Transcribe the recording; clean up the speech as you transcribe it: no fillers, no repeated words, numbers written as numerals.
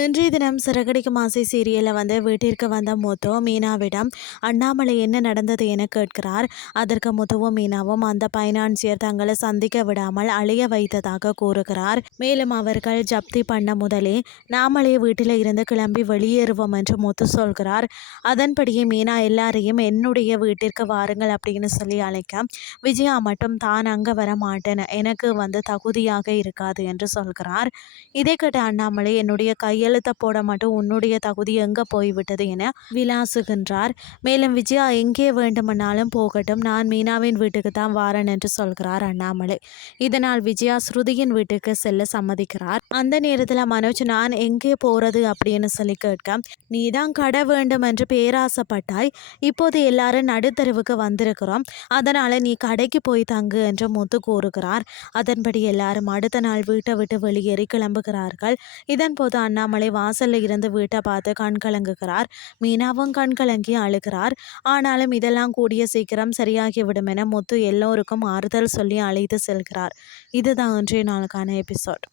இன்றைய தினம் சிறகடிக்கும் ஆசை சீரியலில் வீட்டிற்கு வந்த முத்து மீனாவிடம் அண்ணாமலை என்ன நடந்தது என கேட்கிறார். அதற்கு முத்துவும் மீனாவும் அந்த பைனான்சியர் தங்களை சந்திக்க விடாமல் அழிய வைத்ததாக கூறுகிறார். மேலும் அவர்கள் ஜப்தி பண்ண முதலே நாமளே வீட்டில் இருந்து கிளம்பி வெளியேறுவோம் என்று முத்து சொல்கிறார். அதன்படியே மீனா எல்லாரையும் என்னுடைய வீட்டிற்கு வாருங்கள் அப்படின்னு சொல்லி அழைக்க விஜயா மட்டும் தான் அங்கே வர மாட்டேன், எனக்கு தகுதியாக இருக்காது என்று சொல்கிறார். இதை கேட்ட அண்ணாமலை என்னுடைய கையெழுத்த போட மட்டும் உன்னுடைய தகுதி எங்கே போய்விட்டது என விளாசுகின்றார். மேலும் விஜயா எங்கே வேண்டுமானாலும் போகட்டும், நான் மீனாவின் வீட்டுக்கு தான் வாரன் என்று சொல்கிறார் அண்ணாமலை. இதனால் விஜயா ஸ்ருதியின் வீட்டுக்கு செல்ல சம்மதிக்கிறார். அந்த நேரத்தில் மனோஜ் நான் எங்கே போறது அப்படின்னு சொல்லி கேட்க, நீ தான் கடை வேண்டும் என்று பேராசப்பட்டாய், இப்போது எல்லாரும் நடுத்தருவுக்கு வந்திருக்கிறோம், அதனால நீ கடைக்கு போய் தங்கு என்று முத்து கூறுகிறார். அதன்படி எல்லாரும் அடுத்த நாள் வீட்டை விட்டு வெளியேறி கிளம்புகிறார்கள். இதன் போது அண்ணாமலை வாசல்ல இருந்து வீட்டை பார்த்து கண் கலங்குகிறார். மீனாவும் கண் கலங்கி அழுகிறார். ஆனாலும் இதெல்லாம் கூடிய சீக்கிரம் சரியாகிவிடும் என முத்து எல்லோருக்கும் ஆறுதல் சொல்லி அழைத்து செல்கிறார். இதுதான் இன்றைய நாளுக்கான எபிசோட்.